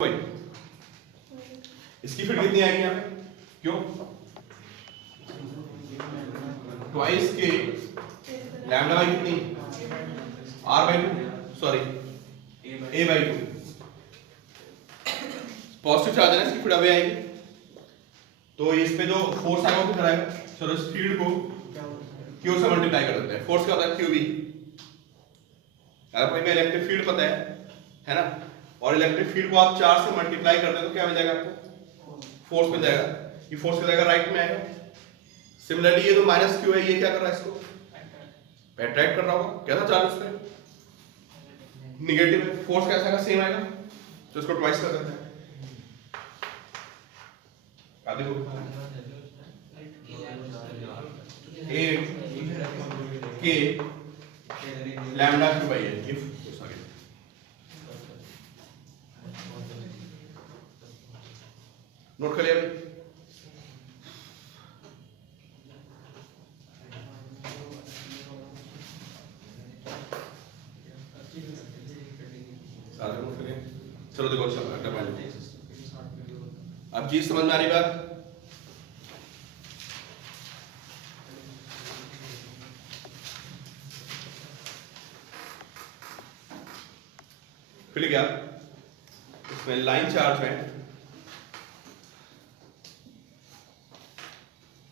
भाई इसकी फिट कितनी आएगी यहाँ पे? क्यों? ट्वाइस के लैम्डा बाई कितनी? R by two, sorry a by two. Positive charge है ना, इसकी फिट अवे आएगी। तो इस पे जो फोर्स आएगा वो कितना आएगा? चलो इस फील्ड को क्यू से मल्टीप्लाई कर देते हैं। फोर्स क्या होता है? Q B. अगर कोई इलेक्ट्रिक फील्ड पता है ना, और इलेक्ट्रिक फील्ड को आप चार्ज से मल्टीप्लाई कर दें तो क्या मिल जाएगा आपको? फोर्स मिल जाएगा। ये फोर्स किस जगह राइट में आएगा। सिमिलरली ये जो माइनस क्यू है, ये क्या कर रहा है? इसको अट्रैक्ट कर रहा होगा। कैसा चार्ज उस पे? नेगेटिव है। फोर्स कैसा आएगा? सेम आएगा। तो इसको ट्वाइस कर देते हैं। देखो ए के लैम्डा क्यू बाई है। नोट कर लिया भाई? सारे नोट करें। चलो देखो, अच्छा अड्डा मान लो। अब चीज समझ में आ रही बात? फिर क्या इसमें लाइन चार्ज है।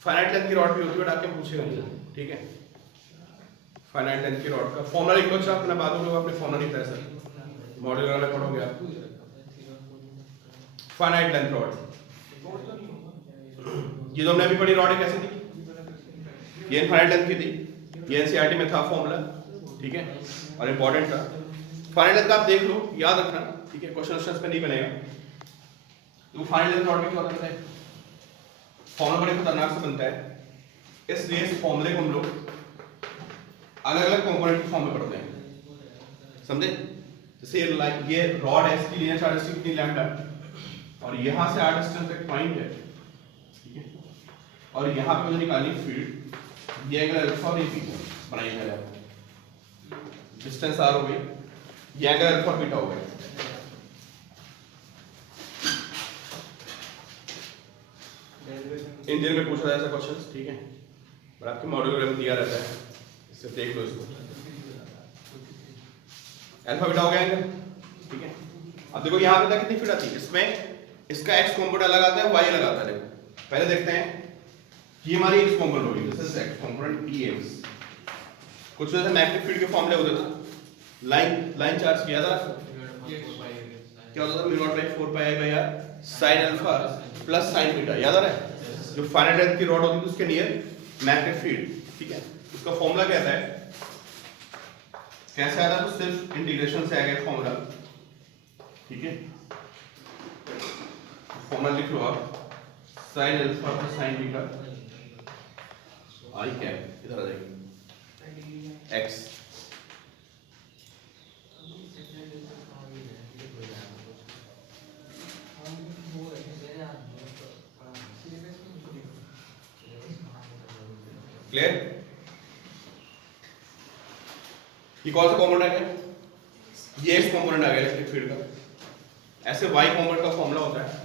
फाइनाइट लेंथ की रॉड भी होती है, बट आपके पूछेगा नहीं, ठीक है। फाइनाइट लेंथ की रॉड का फॉर्मूला लिख लो। अच्छा अपना बाद में लोग आपने फॉर्मूला लिखा है सर, मॉड्यूलर में पढ़ोगे आप। फाइनाइट लेंथ रॉड, ये तो हमने अभी पढ़ी रॉड है, कैसे थी? ये फाइनाइट लेंथ की थी, ये एनसीईआरटी में था फॉर्मूला, ठीक है, और इंपॉर्टेंट था। फाइनाइट लेंथ का आप देख लो, याद रखना, ठीक है, क्वेश्चन पे नहीं बनेगा। तो फाइनाइट लेंथ रॉड में क्या होता है? फॉर्मूला बड़े खतरनाक से बनता है, इसलिए इस फॉर्मूले को हम लोग अलग अलग कंपोनेंट की फॉर्म में पढ़ते हैं, समझे? जैसे ये रॉड है, इसकी लीनियर चार्ज कितनी लैम्डा, और यहां से आर डिस्टेंस तक पॉइंट है, ठीक है, और यहां पे मुझे निकालनी फील्ड। ये एंगल अल्फा और ये बीटा बनाई है, डिस्टेंस आर हो गई, ये एंगल अल्फा और बीटा हो गया। इंजीनियर में पूछा जाए ऐसा क्वेश्चन, ठीक है, पर आपके मॉड्यूल में दिया रहता है, इससे देख लो इसको। अल्फा बीटा हो गया एंगल, ठीक है। अब देखो यहाँ पे कितनी फीट आती है, इसमें इसका एक्स कंपोनेंट अलग आता है, वाई अलग आता है। देखो पहले देखते हैं कि हमारी एक्स कंपोनेंट होगी, this is x component E x. कुछ जैसे मैग्नेटिक फील्ड के फॉर्मूले होते थे, लाइन चार्ज किया था, क्या होता था? Mu naught by 4 pi I by r sin alpha plus sin beta, याद आ रहा है? जो फाइनाइट लेंथ की रॉड होती है उसके नियर मैग्नेटिक फील्ड, ठीक है। उसका फॉर्मूला कहता है, कैसे आता है? तो सिर्फ इंटीग्रेशन से आएगा फॉर्मूला, ठीक है। फॉर्मूला लिख लो आप, sin alpha plus sin beta i cap इधर आ जाएगी x। क्लियर? ये कौन सा कंपोनेंट आ गया? ये एक्स कंपोनेंट आ गया इलेक्ट्रिक फील्ड का। ऐसे वाई कंपोनेंट का फॉर्मूला होता है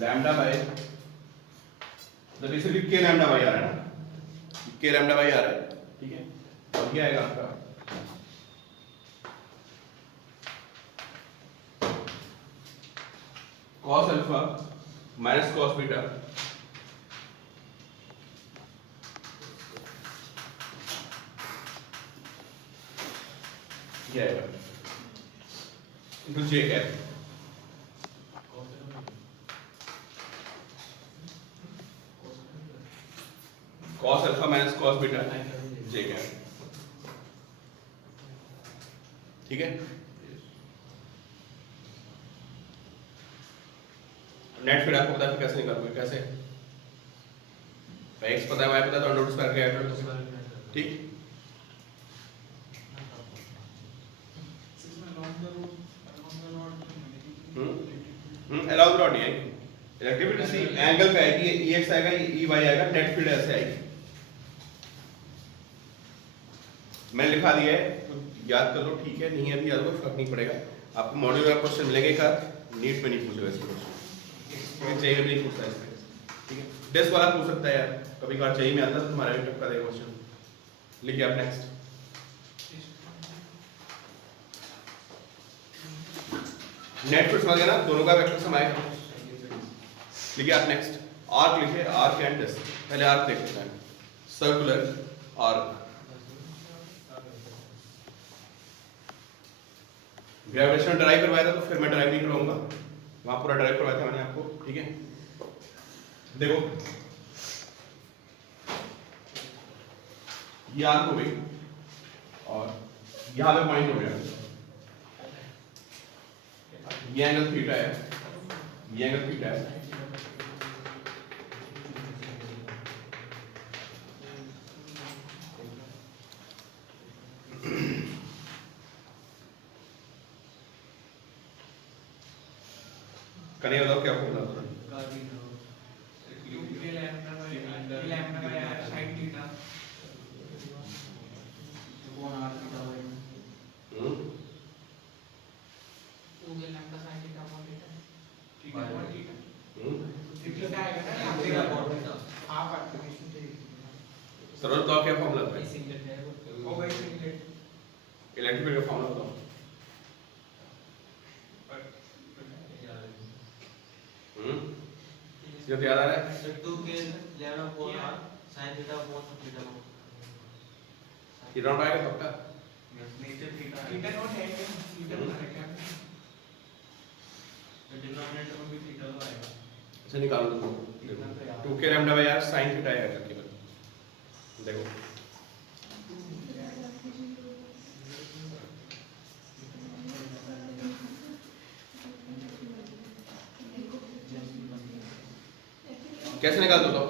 लैम्डा बाय, बेसिकली के लैम्डा बाई आ रहा है ना, के लैम्डा बाई आ रहा है, ठीक है। और क्या आएगा आपका cos alpha minus cos beta ये आएगा into j cap. cos alpha minus cos beta j cap, ठीक है। नेट फिर आपको पता है कैसे निकालोगे? कैसे? x पता है, y पता है, तो अंडर रूट स्क्वायर किया, ठीक। अलाउंग द रॉड है इलेक्ट्रिक सी एंगल का है कि ये एक्स आएगा, ये वाई आएगा, नेट फील्ड ऐसे आएगी। मैंने लिखा दिया है, याद कर लो, ठीक है, नहीं है भी याद, कोई फर्क नहीं पड़ेगा। आपको मॉड्यूल का क्वेश्चन मिलेंगे का नीट में नहीं पूछेगा इस क्वेश्चन, जेईई में नहीं पूछता इसमें, ठीक है। डेस्क वाला पूछ सकता है यार, कभी कभार जेईई में आता है तो तुम्हारा भी टपका देगा क्वेश्चन। लिखिए आप नेक्स्ट, नेट फिट समझ गया ना, दोनों का वेक्टर सम आएगा। लिखिए आप नेक्स्ट, आर्क लिखिए, आर्क एंड डिस्क। पहले आर्क देखते हैं, सर्कुलर आर्क। ग्रेविटेशन ड्राइव करवाया था तो फिर मैं ड्राइव नहीं करवाऊंगा, वहां पूरा ड्राइव करवाया था मैंने आपको, ठीक है। देखो ये आर्क हो गई और यहां पे पॉइंट हो गया, ये एंगल थीटा है, ये एंगल थीटा है, करिए बताओ क्या फॉर्मूला होता है। सरल तो क्या फॉर्मूला होता है, इलेक्ट्रिक फील्ड का फॉर्मूला बताओ। याद आ रहा है, 2k lambda upon r sin theta upon theta naught. ये राउंड आएगा पक्का, नीचे थीटा थीटा नॉट है क्या, थीटा नॉट है क्या, तो डिनोमिनेटर में भी थीटा तो आएगा। इसे निकाल दो, 2k lambda by r sin theta आएगा केवल। देखो कैसे निकाल दो,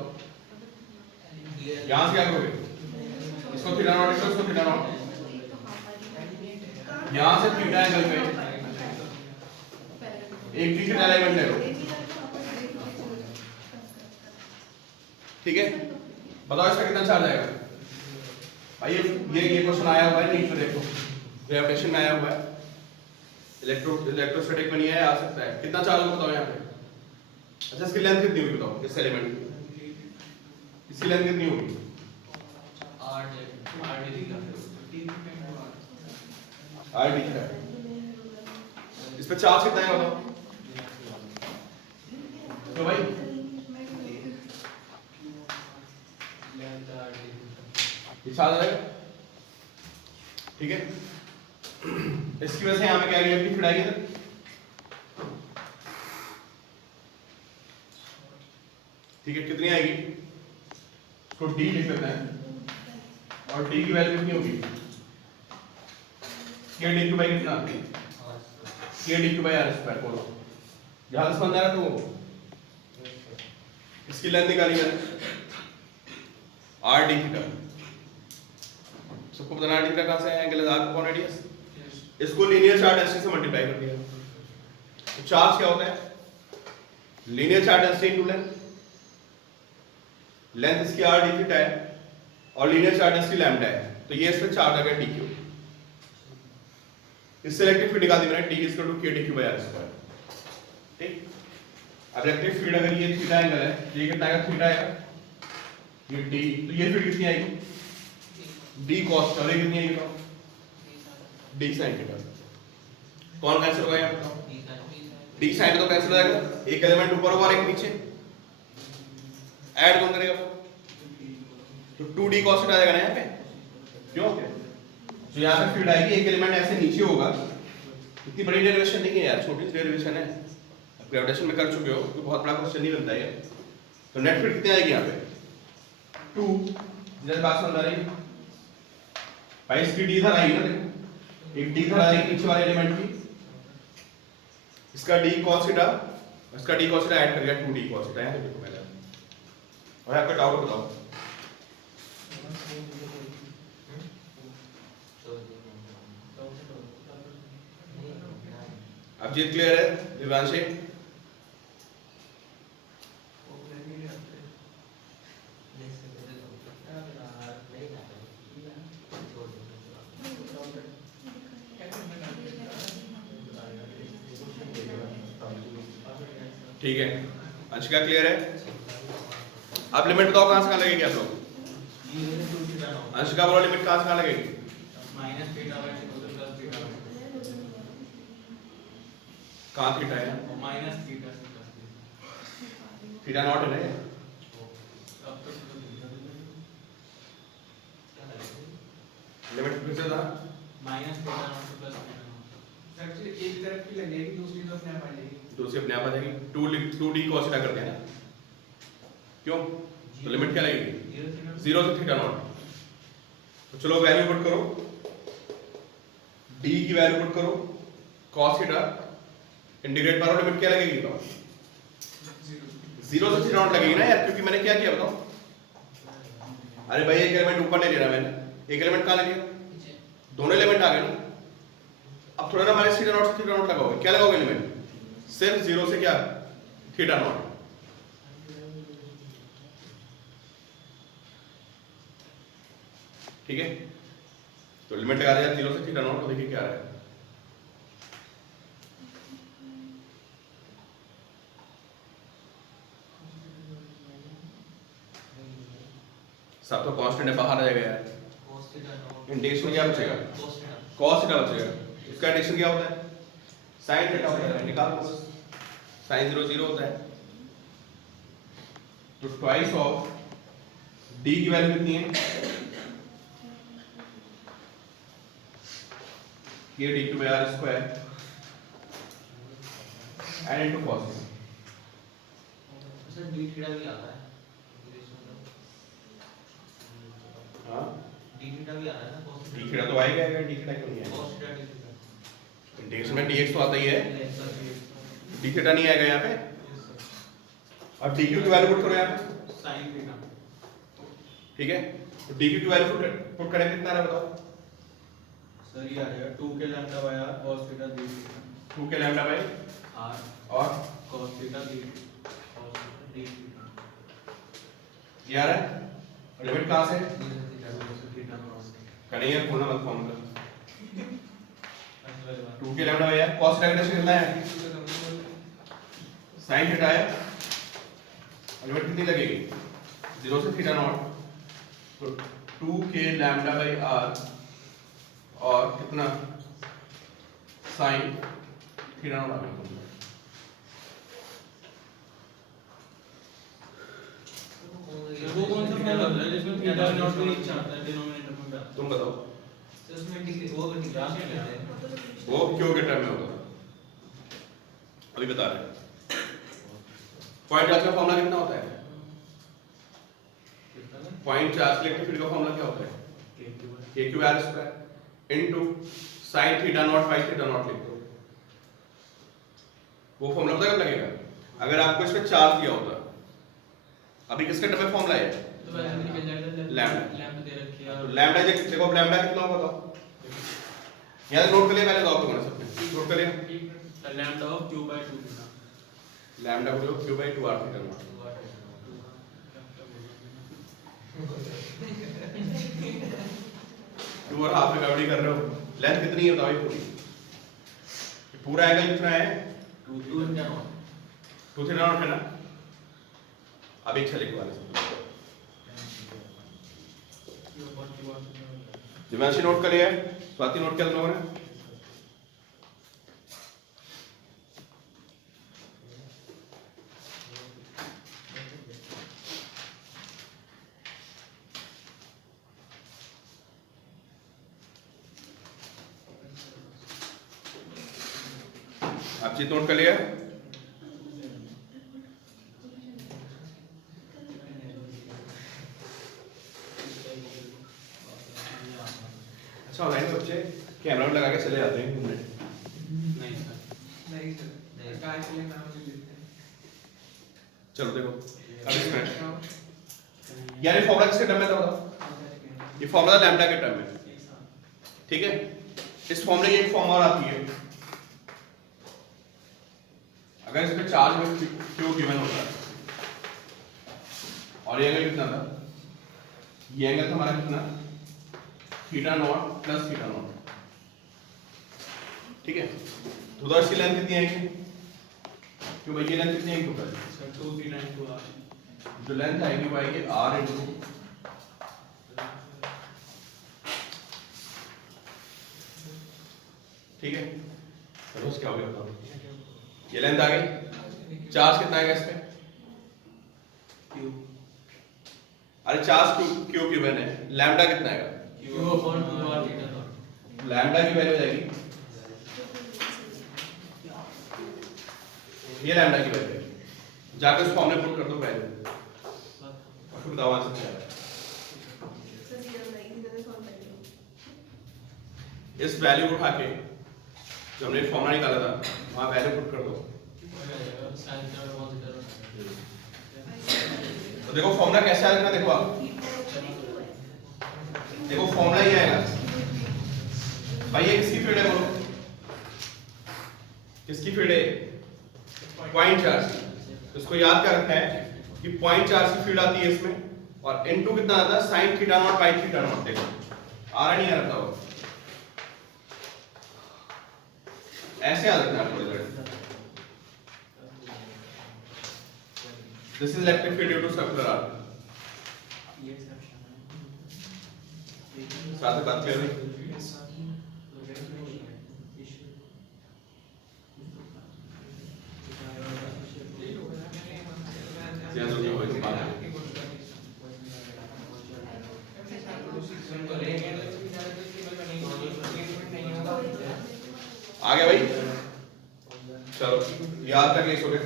यहां से क्या करोगे, इसको थीटा नॉट, इसको थीटा नॉट, यहां से थीटा एंगल पे एक डी थीटा एलिमेंट ले लो, ठीक है। बताओ इसका कितना चार्ज आएगा भाई, ये क्वेश्चन आया हुआ है नीट में, देखो ग्रेविटेशन में आया हुआ है, इलेक्ट्रोस्टैटिक में नहीं आया, आ सकता है। कितना चार्ज होगा बताओ यहाँ पे। अच्छा इसकी लेंथ कितनी होगी बताओ, इस एलिमेंट की इसकी लेंथ कितनी होगी, आर डी है। इस पे चार्ज कितना है बताओ, तो भाई ये चार्ज आएगा, ठीक है। इसकी वजह से यहाँ पे क्या रिएक्टिव फील्ड आएगी इधर, ठीक है। कितनी आएगी, इसको डी लिख लेते हैं, और डी की वैल्यू कितनी होगी, के डी क्यू बाई कितना, k d q by r square. बोलो यहां से समझ आ रहा तो इसकी लेंथ निकाली मैंने, आर डी थीटा, सबको बताना आर डी थीटा कहां से आया, एंगल आर अपॉन रेडियस, इसको लीनियर चार्ज डेंसिटी से मल्टीप्लाई कर दिया। तो चार्ज क्या होता है, linear charge density into length, length इसकी आर डी थीटा है और लीनियर चार्ज डेंसिटी लैम्डा है, तो ये इस पे चार्ज आ गया डी क्यू। इससे इलेक्ट्रिक फील्ड निकाल दी मैंने, d equal to k d q by r square, ठीक। अब इलेक्ट्रिक फील्ड अगर ये थीटा एंगल है, ये कितना आएगा, थीटा आएगा, ये डी, तो ये फील्ड कितनी आएगी, डी cos, और ये कितनी आएगी बताओ, डी sin थीटा। कौन कैंसिल होगा यहाँ बताओ, डी sin तो कैंसिल हो जाएगा, एक एलिमेंट ऊपर होगा और एक नीचे, ऐड कौन करेगा, तो 2d cos थीटा आ जाएगा ना यहाँ पे, क्यों, तो यहाँ पे फील्ड आएगी, एक एलिमेंट ऐसे नीचे होगा, इतनी बड़ी डेरिवेशन नहीं है यार, छोटी सी डेरिवेशन है, ग्रेविटेशन में कर चुके हो तो बहुत बड़ा क्वेश्चन नहीं बनता है। तो नेट फील्ड कितनी आएगी यहाँ पे, 2, जैसे बात समझ आ रही है भाई, इसकी डी इधर आएगी ना, देखो एक डी इधर आएगी नीचे वाले एलिमेंट की, इसका डी cos थीटा, इसका डी cos थीटा ऐड कर गया 2d cos थीटा, यहाँ पे देखो पहले, और आपका डाउट बताओ, अब जीत क्लियर है दिव्यांशी, ठीक है, अंशिका क्लियर है? अब लिमिट बताओ कहां से कहां लगेगी आप लोग? अंशिका बोलो लिमिट कहां से कहां लगेगी? Minus theta by 2 plus theta कहां थीटा है? माइनस थीटा से प्लस थीटा थीटा नॉट है ना ये? अब तो लिमिट फिर से था minus theta naught plus theta actually एक तरफ की लगेगी दूसरी तरफ नहीं आ पाएगी दूसरी अपने आप आ जाएगी 2d cos थीटा कर देना क्यों? तो लिमिट क्या लगेगी? 0 से थीटा नॉट। तो चलो वैल्यू पुट करो, d की वैल्यू पुट करो, cos थीटा इंटीग्रेट करो, लिमिट क्या लगेगी बताओ? 0 से थीटा नॉट लगेगी ना यार, क्योंकि मैंने क्या किया बताओ? अरे भाई एक एलिमेंट ऊपर नहीं ले रहा मैंने, एक एलिमेंट कहां ले लिया? दोनों एलिमेंट आ गए ना। अब थोड़ा ना माइनस थीटा नॉट से थीटा नॉट लगाओगे, क्या लगाओगे लिमिट? सिर्फ 0 से क्या? Theta naught. ठीक है, तो लिमिट लगा दिया 0 से थीटा नॉट, तो देखिए क्या आ रहा है। सब तो कांस्टेंट है, बाहर आ जाएगा यार। cos थीटा नॉट इंटीग्रेशन क्या बचेगा? cos थीटा cos थीटा बचेगा। इसका इंटीग्रेशन क्या होता है? sin थीटा होता है, निकाल दो। sin 0 0 होता है, तो ट्वाइस ऑफ d की वैल्यू कितनी है? ये d cube r square and into cos। Sir d theta भी आता है हां d थीटा भी आ रहा है ना cos d थीटा तो आएगा, d थीटा क्यों नहीं आएगा? cos theta d theta integration में dx तो आता ही है, d थीटा नहीं आएगा यहाँ पे। अब dq की वैल्यू पुट करो यहाँ पे, sin थीटा ठीक है? तो dq की वैल्यू पुट करें कितना आ रहा है बताओ? सर ये आ जाएगा 2 के lambda by r cos theta d theta 2 के लैम्डा बाई r और cos theta d cos d theta ये आ रहा है। लिमिट कहां से? थीटा क्रॉस करेंगे पूर्ण मत फॉर्मूला। अगले बार 2 के लैम्डा बाई है, cos थीटा का कितना है? sin थीटा है, लिमिट कितनी लगेगी? 0 से थीटा नॉट, तो 2 के लैम्डा बाई r और कितना? sin थीटा नॉट आ गया। वो कौन सा फॉर्मूला है जिसमें थीटा नॉट को नीचे आता है डिनोमिनेटर में आता तुम बताओ, है उसमें वो इंटीग्रेशन लेते हैं वो क्यों के टर्म में होगा? अभी बता रहे हैं। पॉइंट चार्ज का फॉर्मूला कितना होता है? पॉइंट चार्ज इलेक्ट्रिक फील्ड का फॉर्मूला क्या होता है? k cube r square into sin theta naught by theta naught लिख दो। वो फॉर्मूला पता कब लगेगा? अगर आपको इसमें चार्ज दिया होता। अभी किसके टर्म में फॉर्मूला है? तो वैसे निकल जाएगा लैम्डा। लैम्डा दे रखी है तो लैम्डा देखो, अब लैम्डा कितना होगा बताओ? याद नोट कर लिया पहले तो आप लोगों ने सबने नोट कर लिया? Lambda of q by 2 theta lambda को q by 2r theta naught. 2 और हाफ में गड़बड़ी कर रहे हो। लेंथ कितनी है बताओ? ये पूरी, ये पूरा एंगल कितना है? 2 थीटा नॉट 2 थीटा नॉट है ना। अब एक छले के वाले से दिव्यांशी नोट कर लिया है, स्वाति नोट किया तुम लोगों ने? आप चीज नोट कर लिया? अच्छा ऑनलाइन बच्चे कैमरा में लगा के चले जाते हैं घूमने। नहीं सर नहीं सर काय के लिए नाम ले लेते हैं चलो देखो अब इसमें यार ये फॉर्मूला किसके टर्म में था बताओ? ये फॉर्मूला लैम्डा के टर्म में, ठीक है? इस फॉर्मूले की एक फॉर्म और आती है, अगर इसमें चार्ज में क्यू गिवन होता है और ये एंगल कितना था? ये एंगल था हमारा कितना? Theta naught plus theta naught, ठीक है? तो उधर इसकी लेंथ कितनी आएगी? क्यों भाई ये लेंथ कितनी है टोटल? सर 2 3 9 2 आर जो लेंथ आएगी वो आएगी r इंटू ठीक है। चलो क्या हो गया बताओ, ये लेंथ आ गई, चार्ज कितना आएगा इस पे? क्यू अरे चार्ज क्यू गिवन है, लैम्डा कितना आएगा? Q upon 2 r theta naught lambda की वैल्यू जाएगी, ये लैम्डा की वैल्यू है, जाकर उस फॉर्म में पुट कर दो वैल्यू, और फिर बताओ आंसर क्या है। इस वैल्यू को उठा के जो हमने फॉर्मूला निकाला था वहां वैल्यू पुट कर दो। sin थीटा और cos थीटा तो देखो फॉर्मूला कैसे आएगा, देखो आप देखो फॉर्मूला ये आएगा भाई, ये किसकी फील्ड है बोलो, किसकी फील्ड है? Point charge. इसको याद कर रखना है कि पॉइंट चार्ज की फील्ड आती है इसमें, और इनटू कितना आता है? sin theta naught by theta naught. देखो आ रहा नहीं आ रहा था, ऐसे याद रखना है थोड़ी देर। This is electric field due to circular arc. साथ में बात कर रहे हैं ज्यादा नहीं होगी बात। आ गया भाई, चलो याद का केस हो गया।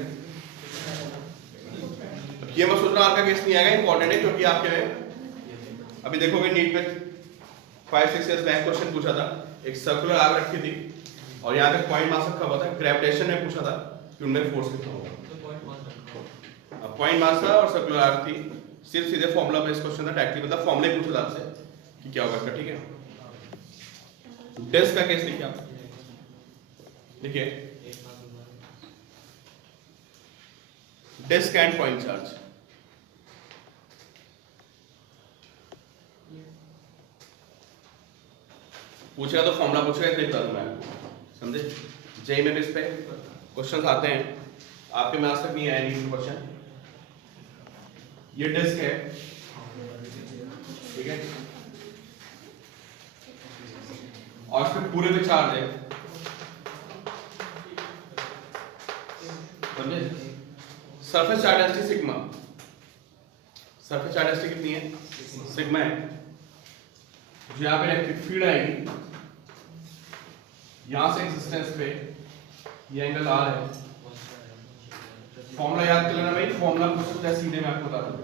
ये मत सोचना आपका केस नहीं आएगा, इंपॉर्टेंट है क्योंकि आपके अभी देखोगे नीट में 5-6 इयर्स बैक क्वेश्चन पूछा था, एक सर्कुलर आर्क रखी थी और यहाँ पे पॉइंट मास रखा हुआ था, ग्रेविटेशन में पूछा था कि उनमें फोर्स कितना होगा। पॉइंट मास था और सर्कुलर आर्क थी, सिर्फ सीधे फॉर्मूला बेस्ड क्वेश्चन था, डायरेक्टली मतलब फॉर्मूले पूछा था आपसे कि क्या होगा इसका, ठीक है। डिस्क का केस देखिए आप, देखिए डिस्क एंड पॉइंट चार्ज। पूछेगा तो फॉर्मूला पूछेगा, इसलिए बता दूं मैं, समझे? जेई में भी इस पे क्वेश्चंस आते हैं, आपके में आज तक नहीं आया नहीं क्वेश्चन। ये डिस्क है, ठीक है, और इस पे पूरे पे चार्ज है, समझे? Surface charge density sigma, surface charge density कितनी है? सिग्मा है। जो यहाँ पे इलेक्ट्रिक फील्ड आएगी, यहां से एक्सिस्टेंस पे ये एंगल आर है। फॉर्मूला याद कर लेना भाई, फॉर्मूला पूछ सकता है सीधे, मैं आपको बता दूं,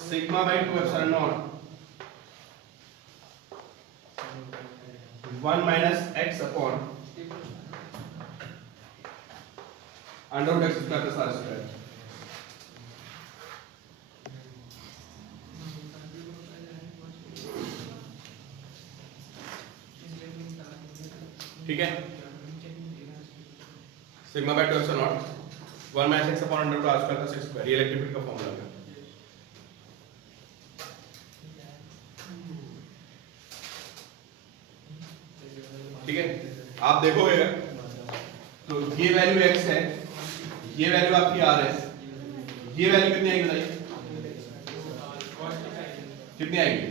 sigma by 2 epsilon naught 1 minus x upon under root x square plus r square. ठीक है, sigma by 2 epsilon naught 1 minus x upon under root r square plus x square, ये इलेक्ट्रिक फील्ड का फॉर्मूला है। ठीक है, आप देखोगे तो ये वैल्यू x है, ये वैल्यू आपकी r है, ये वैल्यू कितनी आएगी बताइए? कितनी आएगी?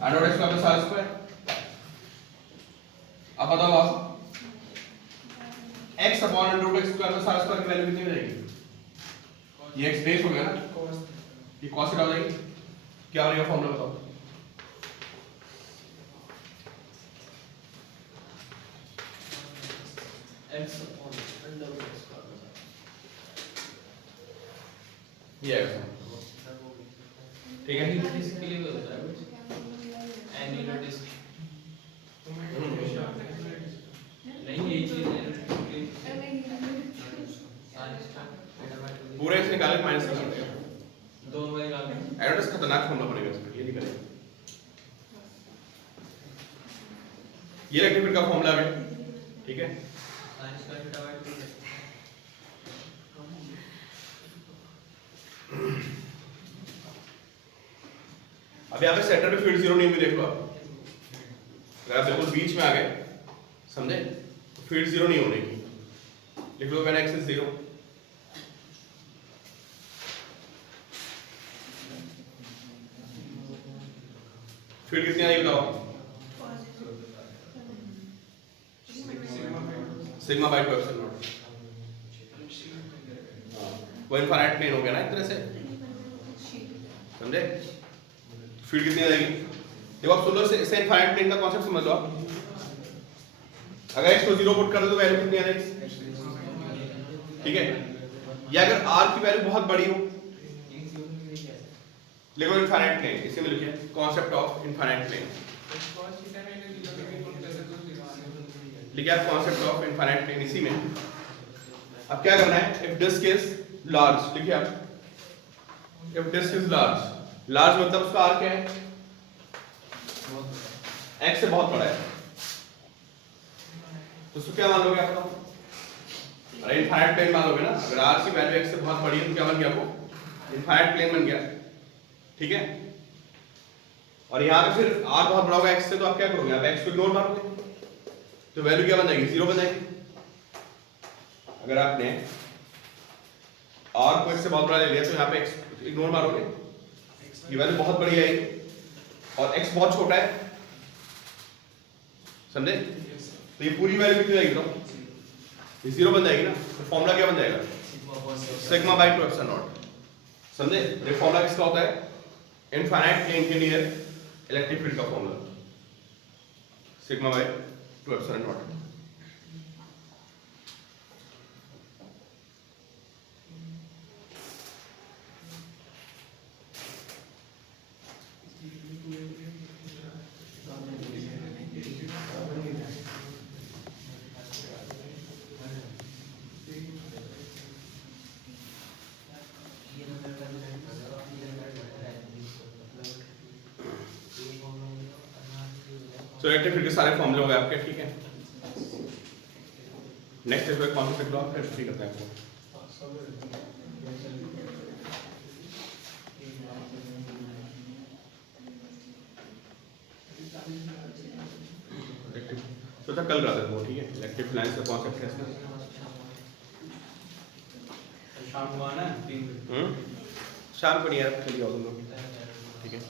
Under root x plus r square. अब बताओ आप, x upon under root x square plus r square की वैल्यू कितनी हो जाएगी? ये x बेस हो गया ना, ये cos थीटा हो जाएगी। क्या हो जाएगा फॉर्मूला बताओ? x upon under root x square ये आएगा, ठीक है। इसके लिए होता है एनुलर डिस्क नहीं, ये चीज है पूरे से निकाले माइनस कर सकते हैं, दोनों में निकाल के एरोडस खतरनाक फॉर्मूला बनेगा इसमें, ये नहीं करेंगे। ये इलेक्ट्रिक फील्ड का फॉर्मूला है, ठीक है। sin स्क्वायर थीटा बाय 2 अब यहाँ पे सेंटर पे फील्ड जीरो नहीं हुई, देख लो आप, अगर आप बिल्कुल बीच में आ गए, समझे, फील्ड जीरो नहीं होने की, लिख लो व्हेन x इज 0। फील्ड कितनी आएगी बताओ? Sigma by 2 epsilon not. वो इनफाइनाइट प्लेन हो गया ना एक तरह से, समझे? फील्ड कितनी आ जाएगी? देखो आप सोलर से इनफाइनाइट प्लेन का कॉन्सेप्ट समझ लो आप। अगर x को 0 पुट कर दो तो वैल्यू कितनी आ जाएगी? ठीक है, या अगर r की वैल्यू बहुत बड़ी हो, लिखो इनफाइनाइट प्लेन, इसी में लिखिए कॉन्सेप्ट ऑफ इनफाइनाइट प्लेन। लिखिए आप कॉन्सेप्ट ऑफ इनफाइनाइट प्लेन इसी में। अब क्या करना है? इफ डिस्क इज लार्ज, लिखिए आप if disk is large, large मतलब उसका r क्या है? x से बहुत बड़ा है, तो उसको क्या मान लोगे आप? अरे इनफाइनाइट प्लेन मान लोगे ना। अगर r की वैल्यू x से बहुत बड़ी है तो क्या बन गया? वो इनफाइनाइट प्लेन बन गया, ठीक है। और यहाँ पे फिर r बहुत बड़ा होगा x से, तो आप क्या करोगे? आप x को इग्नोर मारोगे, तो वैल्यू क्या बन जाएगी? 0 बन जाएगी। अगर आपने r को x से बहुत बड़ा ले लिया तो यहाँ पे x इग्नोर मारोगे, ये वैल्यू बहुत बड़ी आएगी और x बहुत छोटा है, समझे? तो ये पूरी वैल्यू कितनी आएगी? बताओ, ये 0 बन जाएगी ना। तो फॉर्मूला क्या बन जाएगा? सिग्मा बाय 2 एप्सिलॉन नॉट, समझे? ये फॉर्मूला किसका होता है? इनफाइनाइट प्लेन के लिए इलेक्ट्रिक फील्ड का formula sigma by 2 epsilon not. तो इलेक्ट्रिक फील्ड के सारे फॉर्मूले हो गए आपके, ठीक है। नेक्स्ट इसमें कौन सा फिर फ्री करते हैं आपको? तो कल कराते हैं वो, ठीक है। इलेक्ट्रिक लाइंस का कॉन्सेप्ट है इसमें। शाम को आना है 3 बजे। शाम को नहीं यार, चलिए आओ तुम लोग, ठीक है।